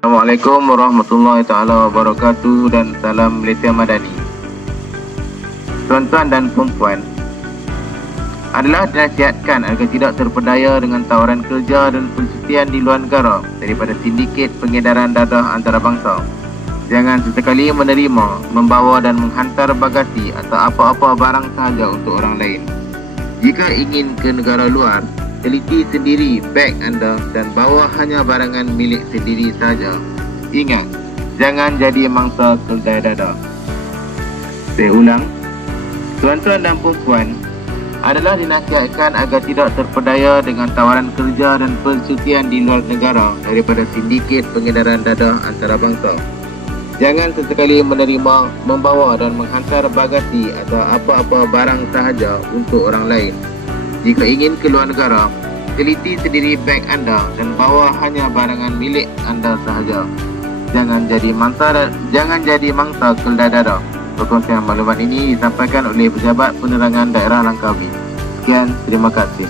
Assalamualaikum warahmatullahi taala wabarakatuh dan salam Malaysia Madani. Tuan-tuan dan puan-puan, adalah dinasihatkan agar tidak terpedaya dengan tawaran kerja dan percutian di luar negara daripada sindiket pengedaran dadah antarabangsa. Jangan sesekali menerima, membawa dan menghantar bagasi atau apa-apa barang sahaja untuk orang lain. Jika ingin ke negara luar, teliti sendiri beg anda dan bawa hanya barangan milik sendiri saja. Ingat, jangan jadi mangsa keldai dadah. Saya ulang, tuan-tuan dan puan-puan, adalah dinasihatkan agar tidak terpedaya dengan tawaran kerja dan percutian di luar negara daripada sindiket pengedaran dadah antarabangsa. Jangan sesekali menerima, membawa dan menghantar bagasi atau apa-apa barang sahaja untuk orang lain. Jika ingin ke luar negara, teliti sendiri beg anda dan bawa hanya barangan milik anda sahaja. Jangan jadi mangsa keldai dadah. Perkongsian maklumat ini disampaikan oleh Pejabat Penerangan Daerah Langkawi. Sekian, terima kasih.